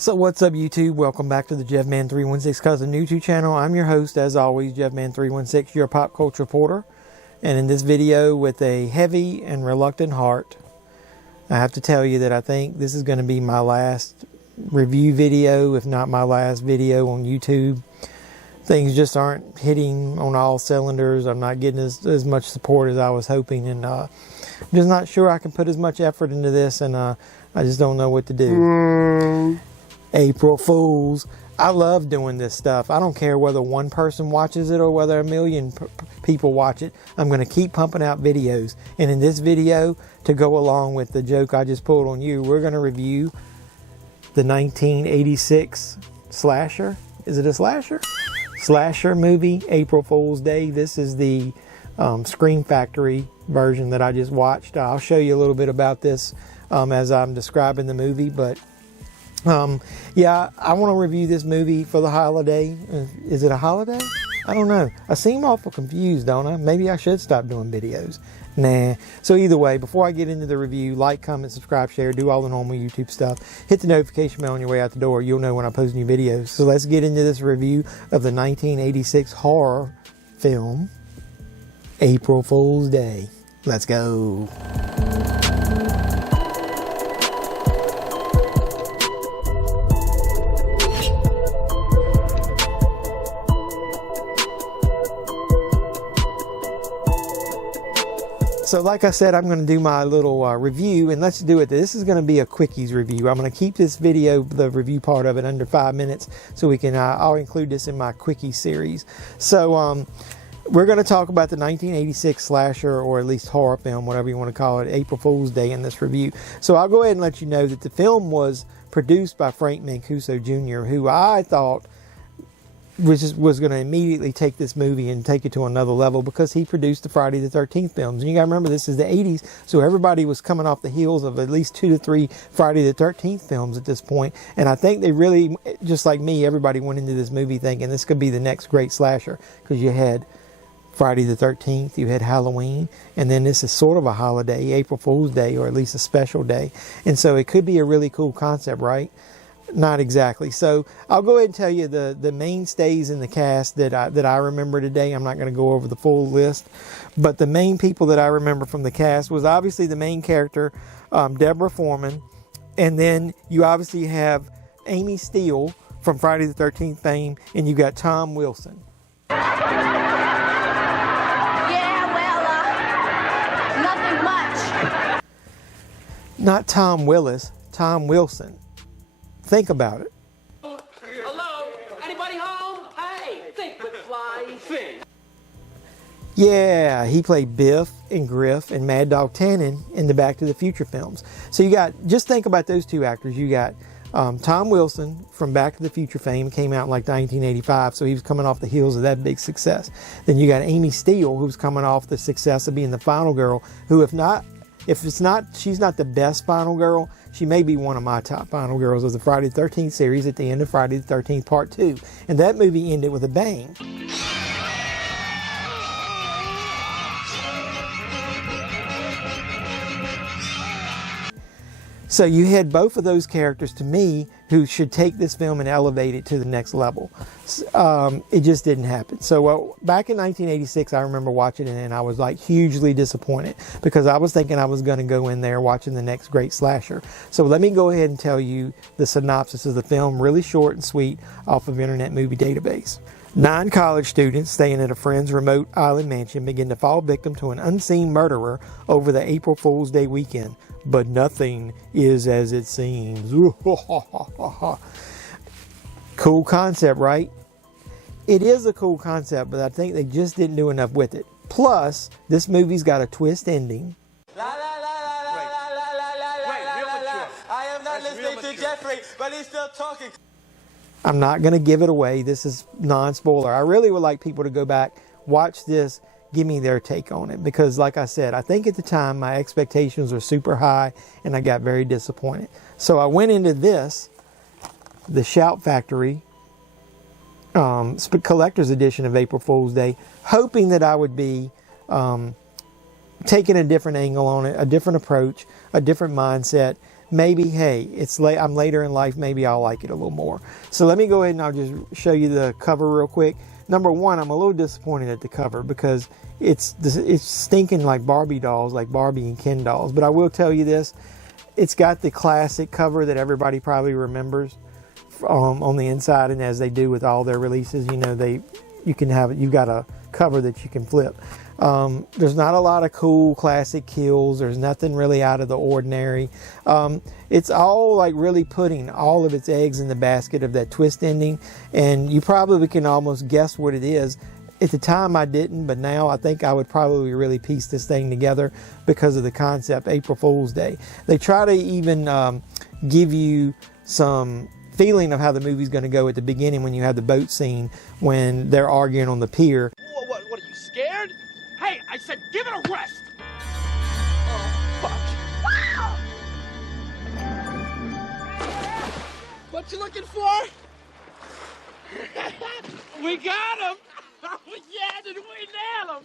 So what's up, YouTube? Welcome back to the JeffMan316 Cousin YouTube channel. I'm your host, as always, JeffMan316, your pop culture reporter. And in this video, with a heavy and reluctant heart, I have to tell you that I think this is going to be my last review video, if not my last video on YouTube. Things just aren't hitting on all cylinders. I'm not getting as much support as I was hoping, and I'm just not sure I can put as much effort into this, and I just don't know what to do. April Fools. I love doing this stuff. I don't care whether one person watches it or whether a million people watch it. I'm going to keep pumping out videos. And in this video, to go along with the joke I just pulled on you, we're going to review the 1986 slasher. Is it a slasher? Slasher movie, April Fool's Day. This is the Scream Factory version that I just watched. I'll show you a little bit about this as I'm describing the movie, but yeah, I want to review this movie for the holiday. Is it a holiday? I don't know. I seem awful confused, don't I? Maybe I should stop doing videos. Nah. So either way, before I get into the review, like, comment, subscribe, share, do all the normal YouTube stuff. Hit the notification bell on your way out the door. You'll know when I post new videos. So let's get into this review of the 1986 horror film, April Fool's Day. Let's go. So like I said, I'm going to do my little review, and let's do it. This is going to be a Quickies review. I'm going to keep this video, the review part of it, under 5 minutes, so we can, I'll include this in my Quickie series. So we're going to talk about the 1986 slasher, or at least horror film, whatever you want to call it, April Fool's Day, in this review. So I'll go ahead and let you know that the film was produced by Frank Mancuso Jr., who I thought was going to immediately take this movie and take it to another level, because he produced the Friday the 13th films. And you got to remember, this is the 80s, so everybody was coming off the heels of at least 2 to 3 Friday the 13th films at this point. And I think they really, just like me, everybody went into this movie thinking this could be the next great slasher, because you had Friday the 13th, you had Halloween, and then this is sort of a holiday, April Fool's Day, or at least a special day. And so it could be a really cool concept, right? Not exactly. So I'll go ahead and tell you the mainstays in the cast that I remember today. I'm not going to go over the full list, but the main people that I remember from the cast was obviously the main character, Deborah Foreman, and then you obviously have Amy Steele from Friday the 13th fame, and you got Tom Wilson. Yeah, well, nothing much. Not Tom Willis, Tom Wilson. Think about it. Hello? Anybody home? Hey, think with fly, think. Yeah, he played Biff and Griff and Mad Dog Tannen in the Back to the Future films. So you got, just think about those two actors. You got Tom Wilson from Back to the Future fame, came out in like 1985, so he was coming off the heels of that big success. Then you got Amy Steele, who's coming off the success of being the final girl, who she's not the best final girl, she may be one of my top final girls of the Friday the 13th series at the end of Friday the 13th Part 2. And that movie ended with a bang. So you had both of those characters, to me, who should take this film and elevate it to the next level. It just didn't happen. So back in 1986, I remember watching it, and I was like hugely disappointed, because I was thinking I was going to go in there watching the next great slasher. So let me go ahead and tell you the synopsis of the film, really short and sweet, off of Internet Movie Database. 9 college students staying at a friend's remote island mansion begin to fall victim to an unseen murderer over the April Fool's Day weekend. But nothing is as it seems. Cool concept, right? It is a cool concept, but I think they just didn't do enough with it. Plus, this movie's got a twist ending. La la la la la la la la la la la. I am not listening to Jeffrey, but he's still talking. I'm not going to give it away. This is non-spoiler. I really would like people to go back, watch this, give me their take on it, because like I said, I think at the time my expectations were super high and I got very disappointed. So I went into this, the Shout Factory collector's edition of April Fool's Day, hoping that I would be taking a different angle on it, a different approach, a different mindset, maybe, hey, it's late, I'm later in life, maybe I'll like it a little more. So let me go ahead and I'll just show you the cover real quick. Number one, I'm a little disappointed at the cover because it's stinking like Barbie dolls, like Barbie and Ken dolls. But I will tell you this, it's got the classic cover that everybody probably remembers on the inside, and as they do with all their releases, you know, you've got a cover that you can flip. There's not a lot of cool classic kills. There's nothing really out of the ordinary. It's all like really putting all of its eggs in the basket of that twist ending, and you probably can almost guess what it is. At the time I didn't, but now I think I would probably really piece this thing together because of the concept, April Fool's Day. They try to even give you some feeling of how the movie's going to go at the beginning when you have the boat scene when they're arguing on the pier. What are you scared? Hey, I said give it a rest. Oh, fuck. What you looking for? We got him. Yeah, did we nail him?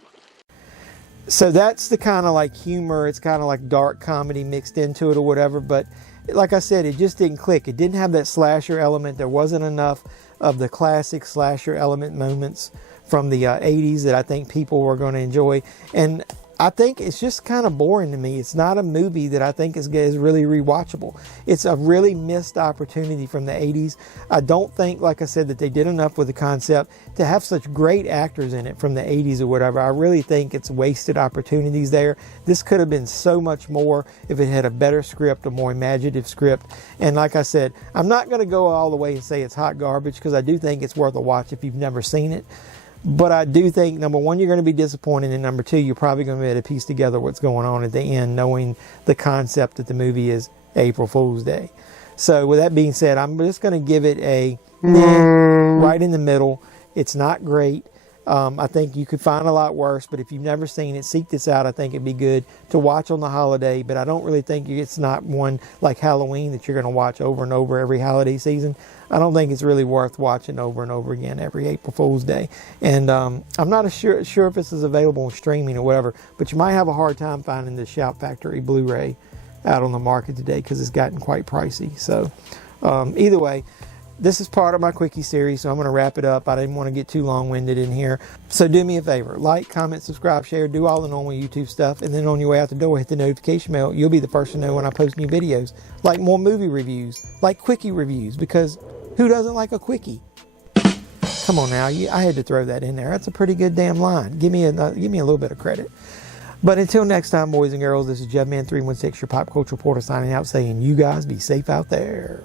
So that's the kind of like humor, it's kind of like dark comedy mixed into it or whatever, but like I said, it just didn't click. It didn't have that slasher element. There wasn't enough of the classic slasher element moments from the 80s that I think people were going to enjoy. And I think it's just kind of boring to me. It's not a movie that I think is really rewatchable. It's a really missed opportunity from the 80s. I don't think, like I said, that they did enough with the concept to have such great actors in it from the 80s or whatever. I really think it's wasted opportunities there. This could have been so much more if it had a better script, a more imaginative script. And like I said, I'm not going to go all the way and say it's hot garbage because I do think it's worth a watch if you've never seen it. But I do think, number one, you're going to be disappointed, and number two, you're probably going to be able to piece together what's going on at the end, knowing the concept that the movie is April Fool's Day. So with that being said, I'm just going to give it a right in the middle. It's not great. I think you could find a lot worse, but if you've never seen it, seek this out. I think it'd be good to watch on the holiday, but I don't really think it's not one like Halloween that you're going to watch over and over every holiday season. I don't think it's really worth watching over and over again every April Fool's Day. And I'm not sure if this is available on streaming or whatever, but you might have a hard time finding the Shout Factory Blu-ray out on the market today because it's gotten quite pricey. So either way, this is part of my Quickie series, so I'm going to wrap it up. I didn't want to get too long-winded in here. So do me a favor. Like, comment, subscribe, share, do all the normal YouTube stuff. And then on your way out the door, hit the notification bell. You'll be the first to know when I post new videos. Like more movie reviews, like Quickie reviews, because who doesn't like a Quickie? Come on now. I had to throw that in there. That's a pretty good damn line. Give me a little bit of credit. But until next time, boys and girls, this is JevMan316, your pop culture reporter, signing out saying you guys be safe out there.